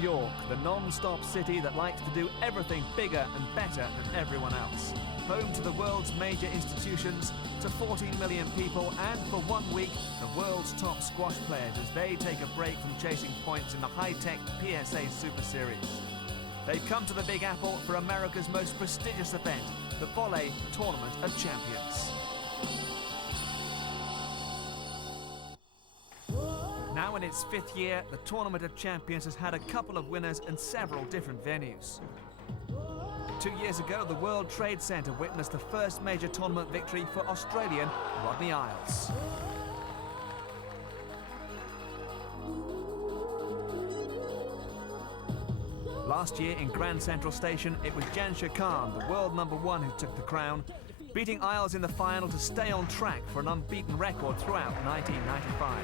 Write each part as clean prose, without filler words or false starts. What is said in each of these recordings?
York, the non-stop city that likes to do everything bigger and better than everyone else. Home to the world's major institutions, to 14 million people, and for 1 week, the world's top squash players as they take a break from chasing points in the high-tech PSA Super Series. They've come to the Big Apple for America's most prestigious event, the Volley Tournament of Champions. Now in its 5th year, the Tournament of Champions has had a couple of winners and several different venues. 2 years ago, the World Trade Center witnessed the first major tournament victory for Australian Rodney Isles. Last year in Grand Central Station, it was Jonathon, the world #1, who took the crown, beating Isles in the final to stay on track for an unbeaten record throughout 1995.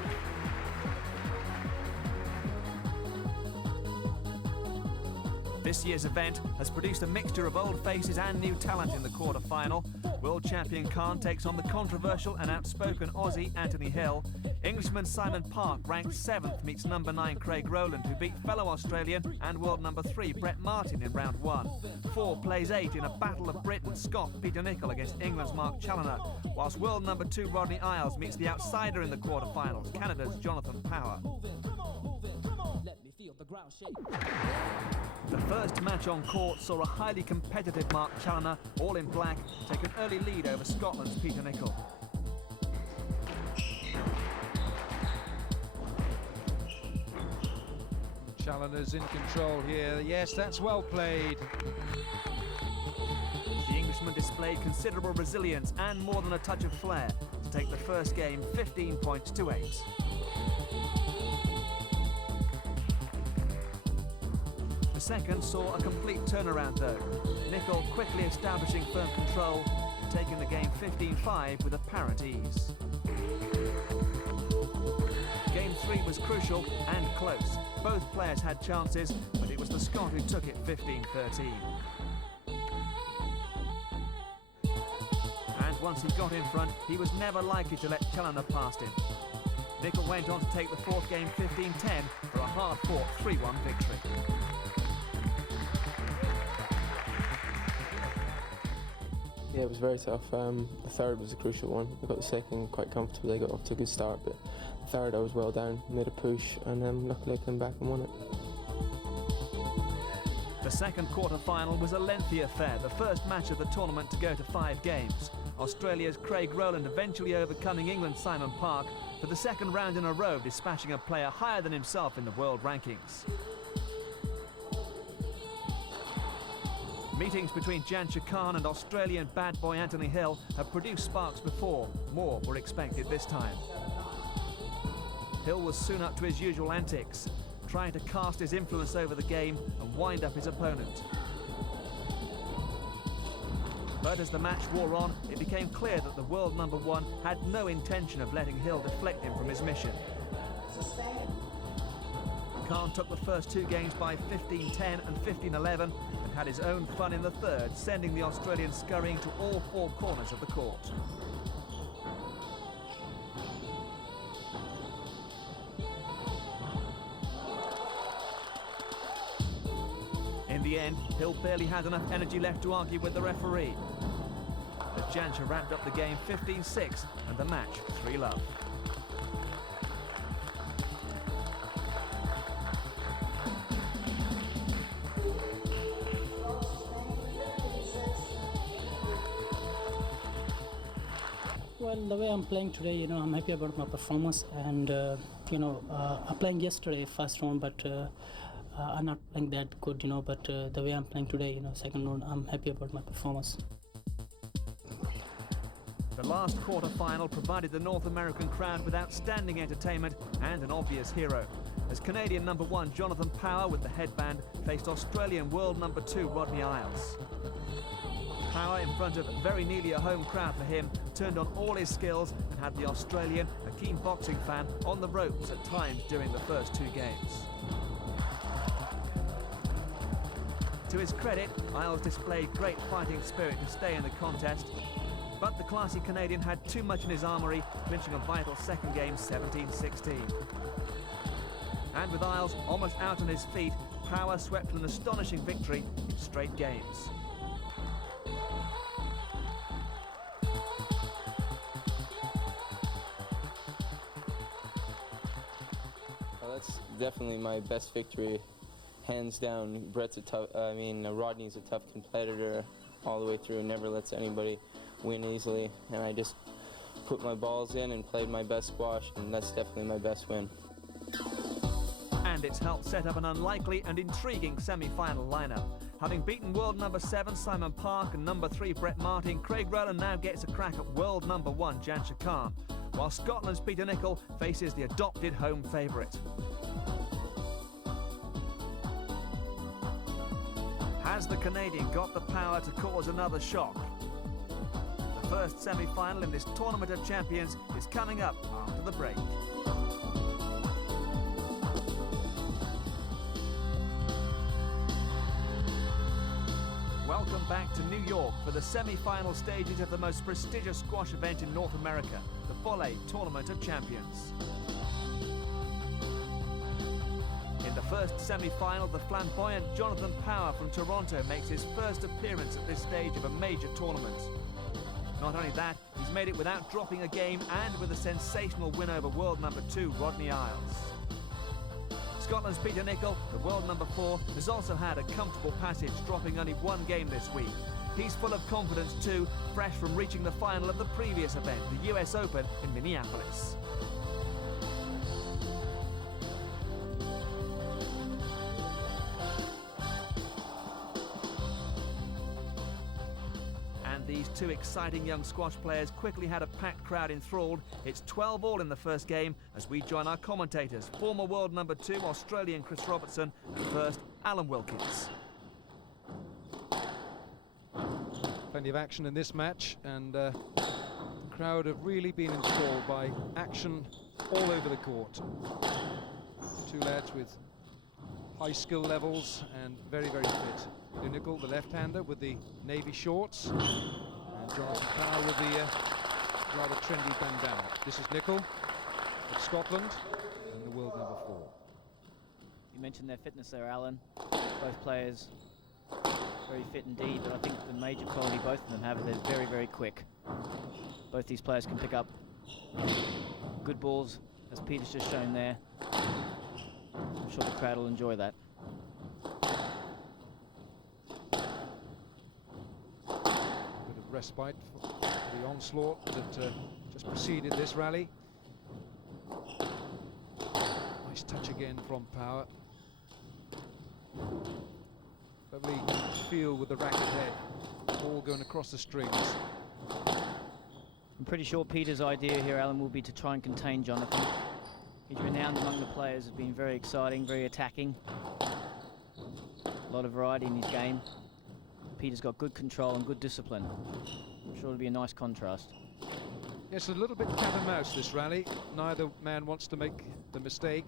This year's event has produced a mixture of old faces and new talent in the quarter-final. World champion Khan takes on the controversial and outspoken Aussie Anthony Hill. Englishman Simon Park, ranked 7th, meets number 9 Craig Rowland, who beat fellow Australian and world #3 Brett Martin in round 1. 4 plays 8 in a battle of Britain, Scott Peter Nicol against England's Mark Challoner, whilst world #2 Rodney Isles meets the outsider in the quarter-finals, Canada's Jonathon Power. The first match on court saw a highly competitive Mark Challoner, all in black, take an early lead over Scotland's Peter Nicol. Challoner's in control here. Yes, that's well played. The Englishman displayed considerable resilience and more than a touch of flair to take the first game 15 points to 8. The second saw a complete turnaround though, Nicol quickly establishing firm control and taking the game 15-5 with apparent ease. Game 3 was crucial and close. Both players had chances, but it was the Scot who took it 15-13. And once he got in front, he was never likely to let Challoner past him. Nicol went on to take the 4th game 15-10 for a hard-fought 3-1 victory. Yeah, it was very tough. The third was a crucial one. I got the second quite comfortably. I got off to a good start, but the third I was well down, made a push, and luckily I came back and won it. The second quarter-final was a lengthy affair, the first match of the tournament to go to 5 games. Australia's Craig Rowland eventually overcoming England's Simon Park for the second round in a row, dispatching a player higher than himself in the world rankings. Meetings between Jonathon and Australian bad boy Anthony Hill have produced sparks before. More were expected this time. Hill was soon up to his usual antics, trying to cast his influence over the game and wind up his opponent. But as the match wore on, it became clear that the world #1 had no intention of letting Hill deflect him from his mission. Khan took the first 2 games by 15-10 and 15-11 and had his own fun in the third, sending the Australian scurrying to all 4 corners of the court. In the end, Hill barely had enough energy left to argue with the referee, as Jonathon wrapped up the game 15-6 and the match 3-love. Well, the way I'm playing today, I'm happy about my performance, and I'm playing yesterday first round, but I'm not playing that good, but the way I'm playing today, second round, I'm happy about my performance. The last quarter-final provided the North American crowd with outstanding entertainment and an obvious hero, as Canadian #1 Jonathon Power with the headband faced Australian world #2 Rodney Isles. Power, in front of very nearly a home crowd for him, turned on all his skills and had the Australian, a keen boxing fan, on the ropes at times during the first 2 games. To his credit, Isles displayed great fighting spirit to stay in the contest, but the classy Canadian had too much in his armoury, clinching a vital second game 17-16. And with Isles almost out on his feet, Power swept to an astonishing victory in straight games. Well, that's definitely my best victory, hands down. Rodney's a tough competitor all the way through, never lets anybody win easily, and I just put my balls in and played my best squash, and that's definitely my best win. And it's helped set up an unlikely and intriguing semi-final lineup. Having beaten world number 7 Simon Park and number 3 Brett Martin, Craig Rowland now gets a crack at world number 1 Jan Khan, while Scotland's Peter Nicol faces the adopted home favourite. Has the Canadian got the power to cause another shock? The first semi-final in this Tournament of Champions is coming up after the break. Welcome back to New York for the semi-final stages of the most prestigious squash event in North America, the Bolle Tournament of Champions. In the first semi-final, the flamboyant Jonathon Power from Toronto makes his first appearance at this stage of a major tournament. Not only that, he's made it without dropping a game and with a sensational win over world number 2 Rodney Isles. Scotland's Peter Nicol, the world number 4, has also had a comfortable passage, dropping only 1 game this week. He's full of confidence too, fresh from reaching the final of the previous event, the US Open in Minneapolis. These two exciting young squash players quickly had a packed crowd enthralled. It's 12-all in the first game as we join our commentators, former world number 2 Australian Chris Robertson, and first Alan Wilkins. Plenty of action in this match, and the crowd have really been enthralled by action all over the court. Two lads with high skill levels and very, very fit. Peter Nicol, the left-hander with the navy shorts, and Jonathon Power with the rather trendy bandana. This is Nicol of Scotland and the world number 4. You mentioned their fitness there, Alan. Both players very fit indeed, but I think the major quality both of them have is they're very, very quick. Both these players can pick up good balls, as Peter's just shown there. I'm sure the crowd will enjoy that. Respite for the onslaught that just preceded this rally. Nice touch again from Power. Lovely feel with the racket head, ball going across the strings. I'm pretty sure Peter's idea here, Alan, will be to try and contain Jonathon. He's renowned among the players as being very exciting, very attacking. A lot of variety in his game. Peter's got good control and good discipline. I'm sure it'll be a nice contrast. Yes, a little bit cat and mouse this rally. Neither man wants to make the mistake.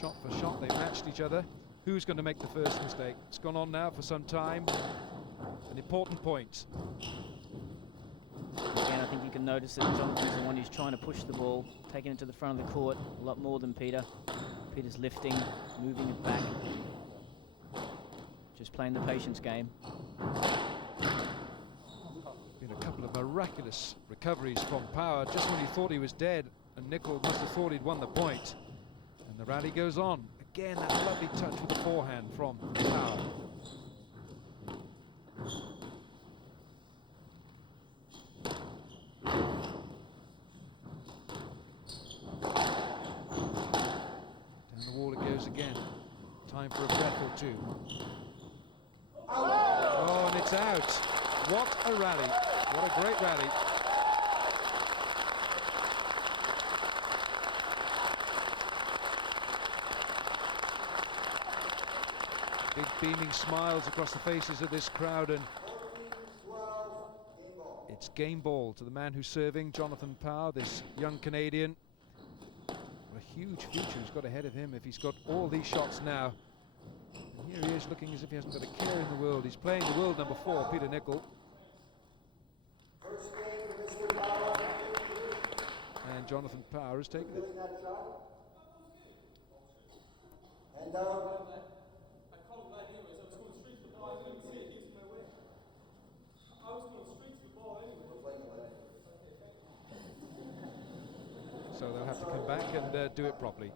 Shot for shot, they matched each other. Who's going to make the first mistake? It's gone on now for some time. An important point. Again, I think you can notice that Jonathan's the one who's trying to push the ball, taking it to the front of the court a lot more than Peter. Peter's lifting, moving it back. Just playing the patience game. Been a couple of miraculous recoveries from Power just when he thought he was dead, and Nicol must have thought he'd won the point. And the rally goes on. Again, that lovely touch with the forehand from Power. Down the wall it goes again. Time for a breath or two. Oh, and it's out. What a rally. What a great rally. Big beaming smiles across the faces of this crowd, and it's game ball to the man who's serving, Jonathon Power, this young Canadian. What a huge future he's got ahead of him if he's got all these shots now. And here he is looking as if he hasn't got a care in the world. He's playing the world number 4, Peter Nicol. And Jonathon Power has taken it. So they'll have to come back and do it properly.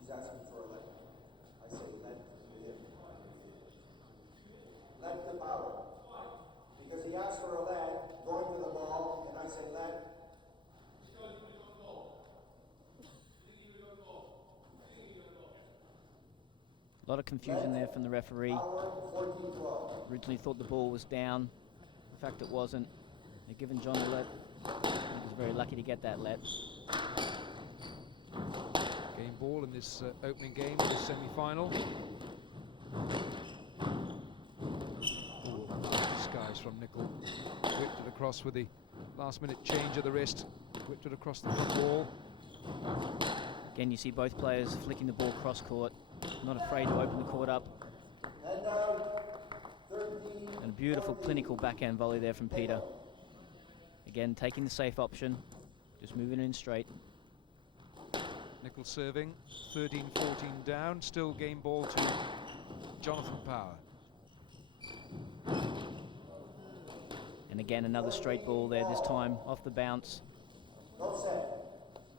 He's asking for a let. I say let him. Let the power. Because he asked for a let, going to the ball, and I say let. A lot of confusion there from the referee. Originally thought the ball was down. In fact, it wasn't. They're giving John a let. He was very lucky to get that let. Game ball in this opening game of the semi-final. Skies from Nicol. Whipped it across with the last-minute change of the wrist. Whipped it across the front wall. Again, you see both players flicking the ball cross-court. Not afraid to open the court up. And a beautiful clinical backhand volley there from Peter. Again, taking the safe option, just moving in straight. Nicol serving, 13-14 down, still game ball to Jonathon Power. And again, another straight ball there, this time off the bounce.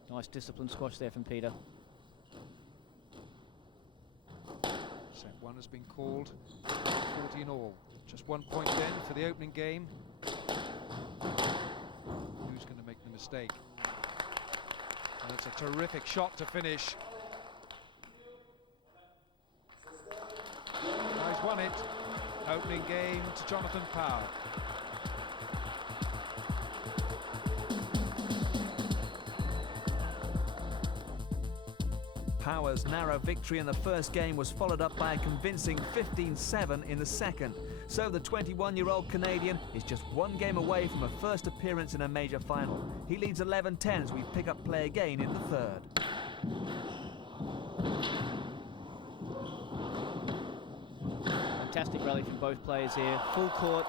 Nice disciplined squash there from Peter. Set one has been called, 14 all. Just 1 point then for the opening game. Who's going to make the mistake? And it's a terrific shot to finish. He's won it. Opening game to Jonathon Power. Power's narrow victory in the first game was followed up by a convincing 15-7 in the second. So the 21-year-old Canadian is just one game away from a first appearance in a major final. He leads 11-10 as we pick up play again in the third. Fantastic rally from both players here. Full court,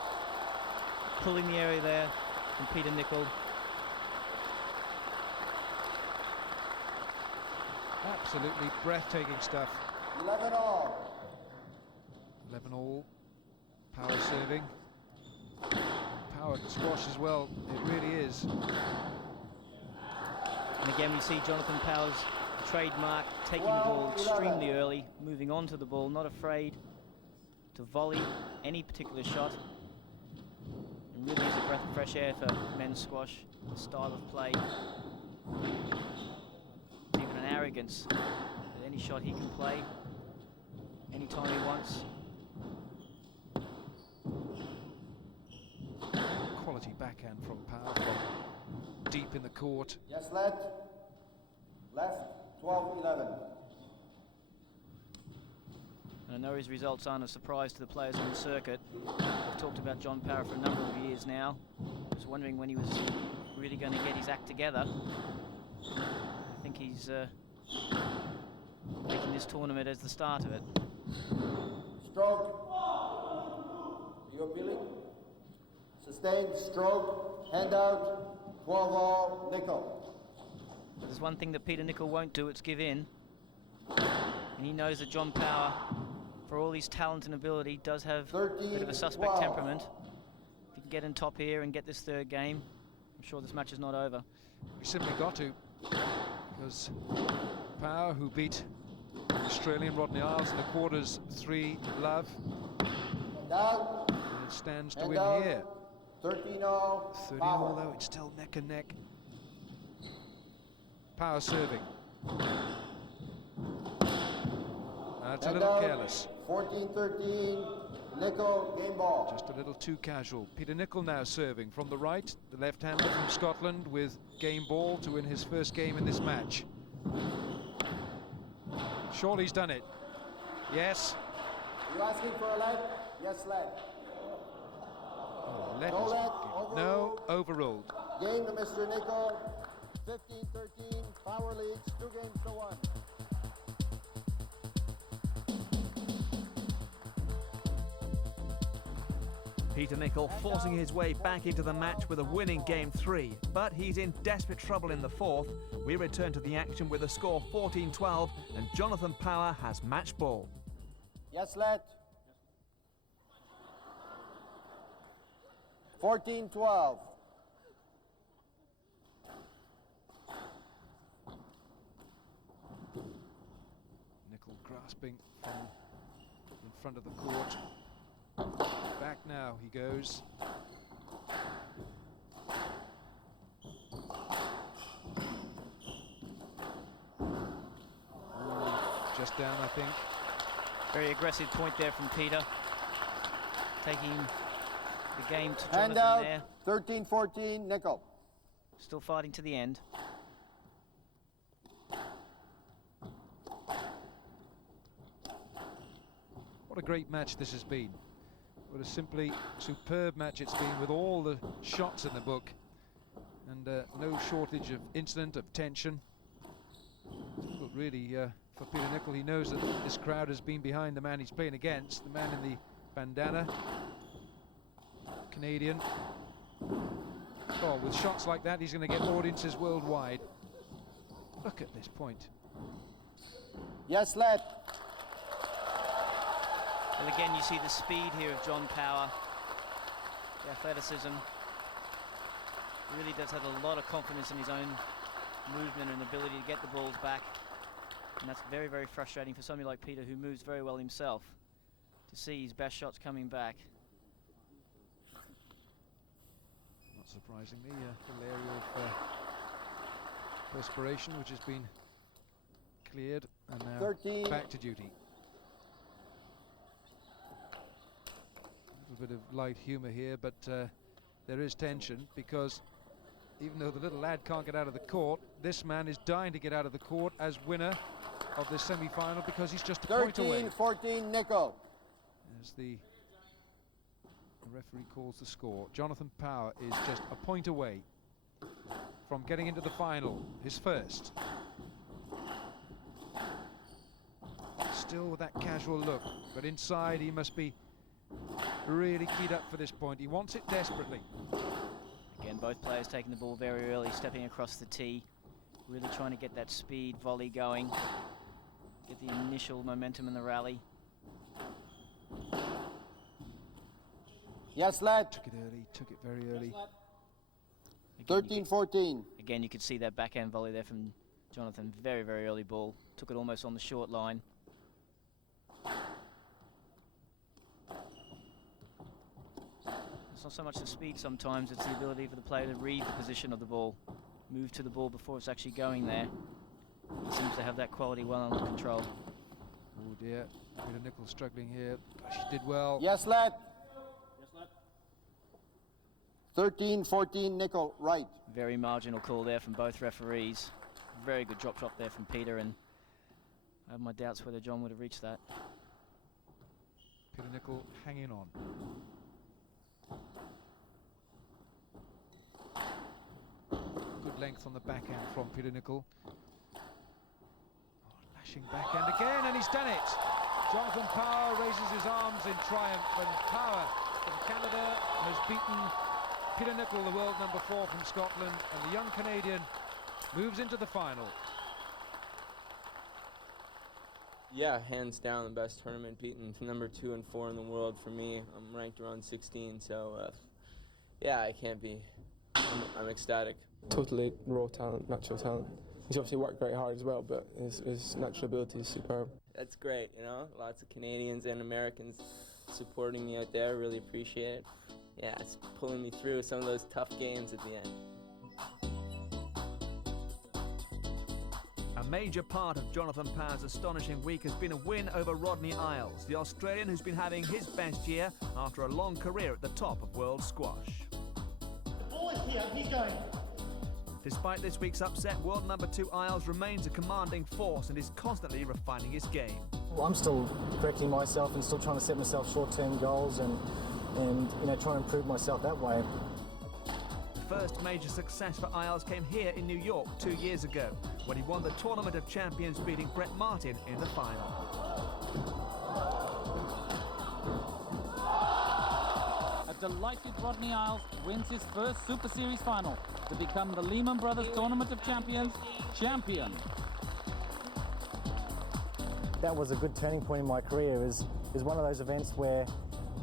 pulling the area there from Peter Nicol. Absolutely breathtaking stuff. 11 all. 11 all. Power serving. Power squash as well. It really is. And again, we see Jonathon Power's trademark, taking the ball extremely early, moving on to the ball, not afraid to volley any particular shot. It really is a breath of fresh air for men's squash, the style of play. Even an arrogance that any shot he can play anytime he wants. Quality backhand from Power from deep in the court. Yes, let. Left, 12-11. And I know his results aren't a surprise to the players on the circuit. I've talked about John Power for a number of years now. I was wondering when he was really going to get his act together. I think he's making this tournament as the start of it. Stroke. You appealing? Sustained stroke. Hand out. 12 all. Nicol. There's one thing that Peter Nicol won't do, it's give in. And he knows that John Power, for all his talent and ability, does have a bit of a suspect temperament. If he can get in top here and get this third game, I'm sure this match is not over. We simply got to, because Power, who beat Australian Rodney Isles in the quarters 3-love, Down. and it stands to Hand win out. here. 13 all. 30 Power. all, though, it's still neck and neck. Power serving. That's a Hand little out. careless. 14-13. Nicol. Game ball. Just a little too casual. Peter Nicol now serving from the right, the left-hander from Scotland with game ball to win his first game in this match. Surely he's done it. Yes. You asking for a lead? Yes, lead. Oh, let No us lead. give- No, overruled. Game to Mr. Nicol. 15-13. Power leads 2-1. Peter Nicol forcing his way back into the match with a winning Game 3, but he's in desperate trouble in the fourth. We return to the action with a score 14-12, and Jonathon Power has match ball. Yes, lad. 14-12. Nicol grasping from in front of the court. Back now he goes. Just down, I think. Very aggressive point there from Peter. Taking the game to Hand Jonathon out. there. 13-14, Nicol. Still fighting to the end. What a great match this has been. What a simply superb match it's been, with all the shots in the book, and no shortage of incident, of tension. But really, for Peter Nicol, he knows that this crowd has been behind the man he's playing against, the man in the bandana, Canadian. Oh, with shots like that, he's going to get audiences worldwide. Look at this point. Yes, lad. Well, again, you see the speed here of John Power, the athleticism. He really does have a lot of confidence in his own movement and ability to get the balls back. And that's very, very frustrating for somebody like Peter, who moves very well himself, to see his best shots coming back. Not surprisingly, a little area of perspiration which has been cleared, and now 13. back to duty. A little bit of light humour here, but there is tension, because even though the little lad can't get out of the court, this man is dying to get out of the court as winner of this semi-final, because he's just a point away. 13-14, Nicol. As the referee calls the score, Jonathon Power is just a point away from getting into the final, his first. Still with that casual look, but inside he must be really keyed up for this point. He wants it desperately. Again, both players taking the ball very early, stepping across the tee, really trying to get that speed volley going, get the initial momentum in the rally. Yes, lad. Took it early, took it very early. 13-14. Again, you could see that backhand volley there from Jonathon. Very, very early ball. Took it almost on the short line. It's not so much the speed sometimes, it's the ability for the player to read the position of the ball, move to the ball before it's actually going there. He seems to have that quality well under control. Oh dear, Peter Nicol struggling here. Gosh, he did well. Yes, lad. 13-14, Nicol, right. Very marginal call there from both referees. Very good drop shot there from Peter, and I have my doubts whether John would have reached that. Peter Nicol hanging on. Good length on the backhand from Peter Nicol. Oh, lashing backhand again, and he's done it. Jonathon Power raises his arms in triumph, and Power from Canada has beaten Peter Nicol, the world number 4 from Scotland, and the young Canadian moves into the final. Yeah, hands down the best tournament, beating number 2 and 4 in the world for me. I'm ranked around 16, so yeah, I can't be. I'm ecstatic. Totally raw talent, natural talent. He's obviously worked very hard as well, but his natural ability is superb. That's great, you know. Lots of Canadians and Americans supporting me out there. Really appreciate it. Yeah, it's pulling me through some of those tough games at the end. A major part of Jonathon Power's astonishing week has been a win over Rodney Isles, the Australian who's been having his best year after a long career at the top of world squash. The ball is here, he's going. Despite this week's upset, world number 2 Isles remains a commanding force and is constantly refining his game. Well, I'm still correcting myself and still trying to set myself short-term goals and you know, trying to improve myself that way. The first major success for Isles came here in New York 2 years ago, when he won the Tournament of Champions, beating Brett Martin in the final. A delighted Rodney Isles wins his first Super Series final to become the Lehman Brothers Tournament of Champions champion. That was a good turning point in my career. It was one of those events where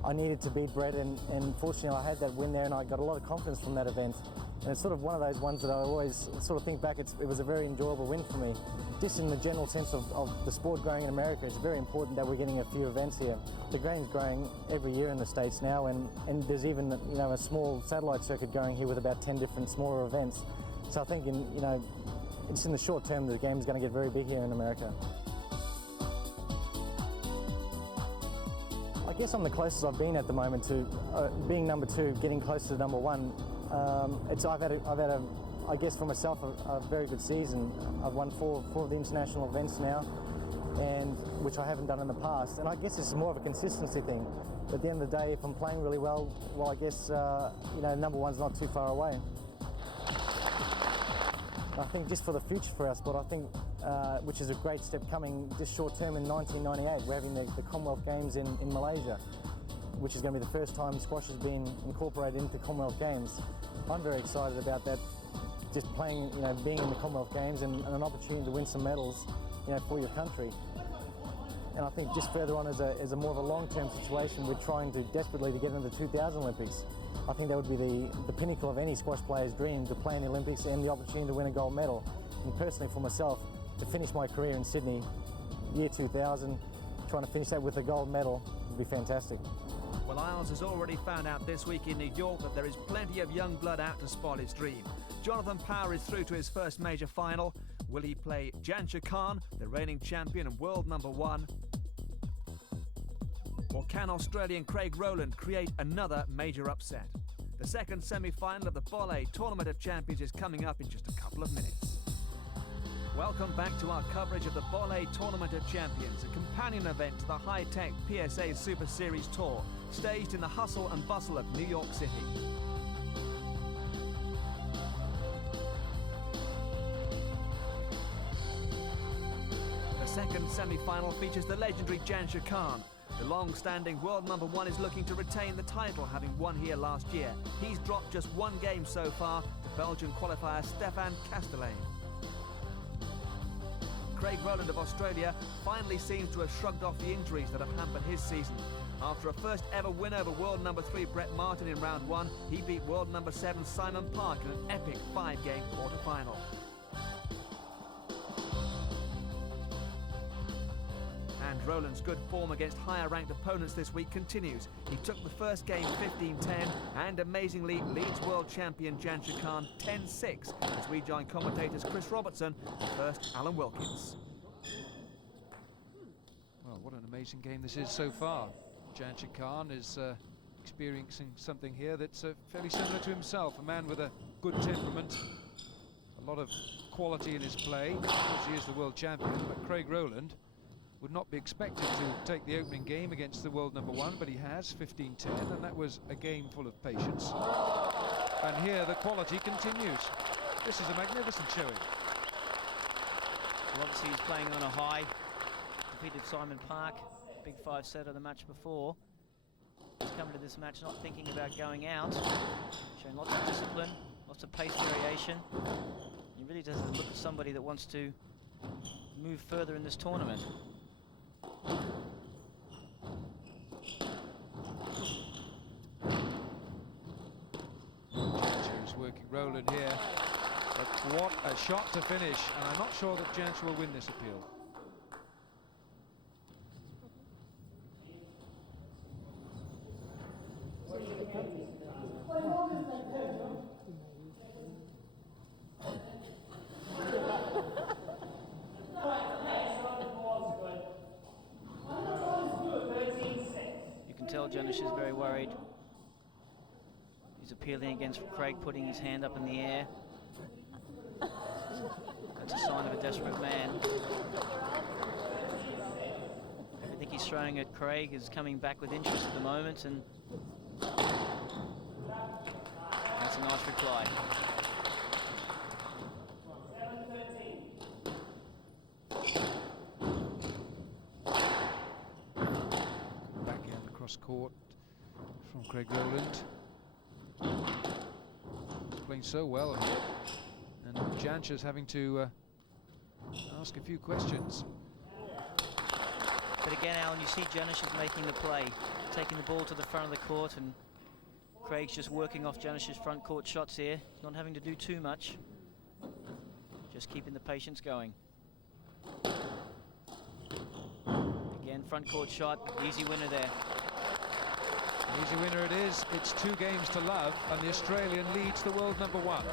I needed to beat Brett, and fortunately I had that win there, and I got a lot of confidence from that event. And it's sort of one of those ones that I always sort of think back, it was a very enjoyable win for me. Just in the general sense of the sport growing in America, it's very important that we're getting a few events here. The game's growing every year in the States now, and there's even a small satellite circuit going here with about 10 different smaller events. So I think it's in the short term the game's going to get very big here in America. I guess I'm the closest I've been at the moment to being number 2, getting close to number 1. I've had I guess for myself a very good season. I've won four of the international events now, and which I haven't done in the past. And I guess it's more of a consistency thing. But at the end of the day, if I'm playing really well, I guess number 1's not too far away. I think just for the future for our sport, I think, which is a great step coming this short term in 1998, we're having the Commonwealth Games in Malaysia, which is going to be the first time squash has been incorporated into Commonwealth Games. I'm very excited about that, just playing, being in the Commonwealth Games and an opportunity to win some medals, for your country. And I think just further on as a more of a long-term situation, we're trying to desperately to get into the 2000 Olympics. I think that would be the pinnacle of any squash player's dream, to play in the Olympics and the opportunity to win a gold medal. And personally for myself, to finish my career in Sydney, year 2000, trying to finish that with a gold medal would be fantastic. Well, Isles has already found out this week in New York that there is plenty of young blood out to spoil his dream. Jonathon Power is through to his first major final. Will he play Jansher Khan, the reigning champion and world number 1? Or can Australian Craig Rowland create another major upset? The second semi-final of the Bolle Tournament of Champions is coming up in just a couple of minutes. Welcome back to our coverage of the Bolle Tournament of Champions, a companion event to the high-tech PSA Super Series Tour, staged in the hustle and bustle of New York City. The second semi-final features the legendary Jansher Khan. The long-standing world number 1 is looking to retain the title, having won here last year. He's dropped just 1 game so far to Belgian qualifier Stefan Castellane. Craig Rowland of Australia finally seems to have shrugged off the injuries that have hampered his season. After a first ever win over world number 3 Brett Martin in round 1, he beat world number 7 Simon Park in an epic 5-game quarter-final. And Rowland's good form against higher-ranked opponents this week continues. He took the first game 15-10 and amazingly leads world champion Jansher Khan 10-6 as we join commentators Chris Robertson and first Alan Wilkins. Well, what an amazing game this is so far. Jansher Khan is experiencing something here that's fairly similar to himself, a man with a good temperament, a lot of quality in his play. Of course, he is the world champion, but Craig Rowland would not be expected to take the opening game against the world number 1, but he has 15-10, and that was a game full of patience. And here the quality continues. This is a magnificent showing. Well, obviously he's playing on a high. Defeated Simon Park, big 5-setter the match before. He's coming to this match not thinking about going out, showing lots of discipline, lots of pace variation. He really doesn't look at somebody that wants to move further in this tournament. Jansher's working Rowland here, but what a shot to finish, and I'm not sure that Jansher will win this appeal. Jansher is very worried. He's appealing against Craig putting his hand up in the air. That's a sign of a desperate man. I think he's throwing at Craig is coming back with interest at the moment, and that's a nice reply. Court from Craig Rowland. Playing so well here. And Jancha's having to ask a few questions. But again, Alan, you see Janish is making the play, taking the ball to the front of the court, and Craig's just working off Janish's front court shots here. He's not having to do too much, just keeping the patience going. Again, front court shot, easy winner there. Easy winner it is. It's 2 games to love, and the Australian leads the world #1.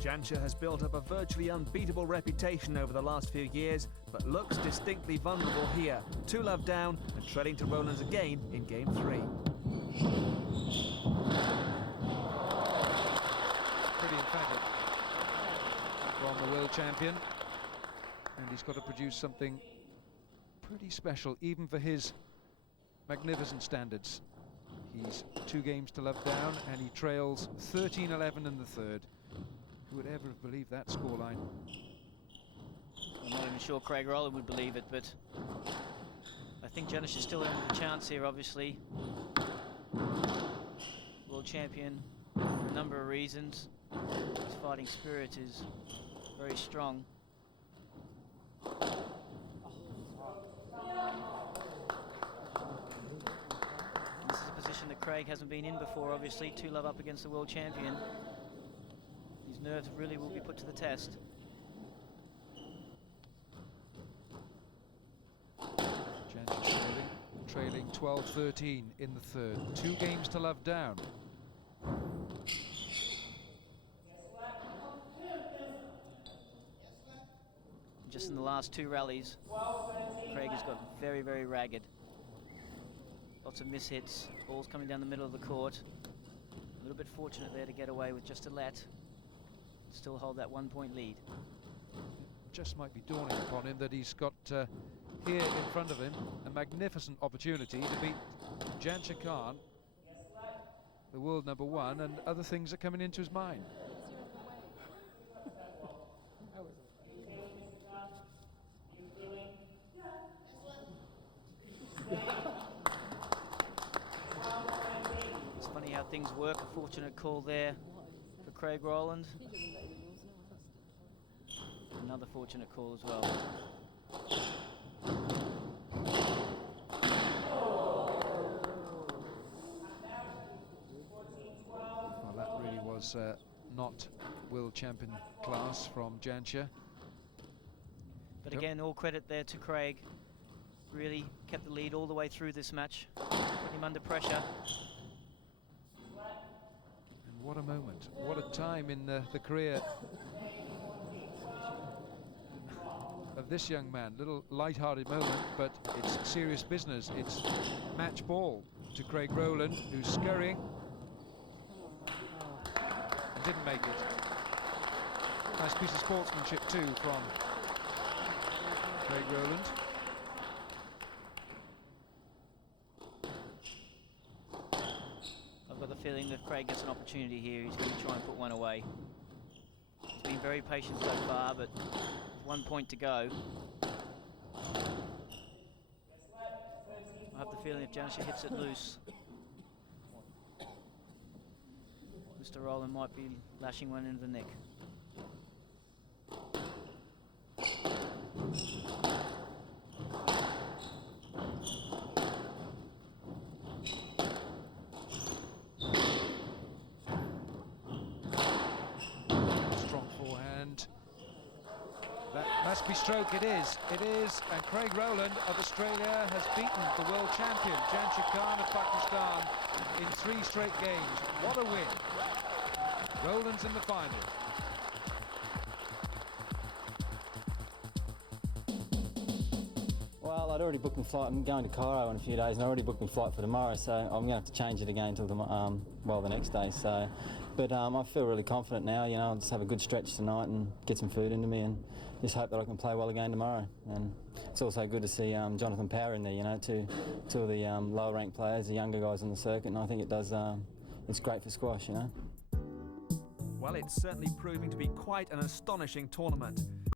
Jancha has built up a virtually unbeatable reputation over the last few years, but looks distinctly vulnerable here. 2-love down and treading to Rowland's again in game 3. Pretty emphatic from the world champion, and he's got to produce something pretty special even for his magnificent standards. He's 2 games to love down, and he trails 13-11 in the third. Who would ever have believed that scoreline? I'm not even sure Craig Rowland would believe it, but I think Janish is still in with a chance here, obviously. World champion for a number of reasons. His fighting spirit is very strong. This is a position that Craig hasn't been in before, obviously. 2-love up against the world champion. His nerves really will be put to the test. Jancha trailing 12-13 in the third. 2 games to love down. Just in the last 2 rallies, Craig has got very, very ragged. Lots of mishits, balls coming down the middle of the court. A little bit fortunate there to get away with just a let. Still hold that 1-point lead. Just might be dawning upon him that he's got here in front of him a magnificent opportunity to beat Jancha Khan, the world #1, and other things are coming into his mind. It's funny how things work. A fortunate call there for Craig Rowland. Another fortunate call as well. Well, that really was not world champion class from Jancha. But again, all credit there to Craig. Really kept the lead all the way through this match. Put him under pressure. And what a moment, what a time in the career of this young man. Little light-hearted moment, but it's serious business. It's match ball to Craig Rowland, who's scurrying. Didn't make it. Nice piece of sportsmanship too from Craig Rowland. I've got the feeling that if Craig gets an opportunity here, he's going to try and put one away. He's been very patient so far, but 1 point to go. I have the feeling if Jancha hits it loose, Mr. Rowland might be lashing one into the neck. Strong forehand. That must be stroke, it is, and Craig Rowland of Australia has beaten the world champion, Jancha Khan of Pakistan, in 3 straight games. What a win. Rowland's in the final. Well, I'd already booked my flight. I'm going to Cairo in a few days, and I already booked my flight for tomorrow, so I'm going to have to change it again until the next day. So, but I feel really confident now. You know, I'll just have a good stretch tonight and get some food into me, and just hope that I can play well again tomorrow. And it's also good to see Jonathon Power in there. You know, two of the lower-ranked players, the younger guys on the circuit, and I think it does. It's great for squash. You know. Well, it's certainly proving to be quite an astonishing tournament.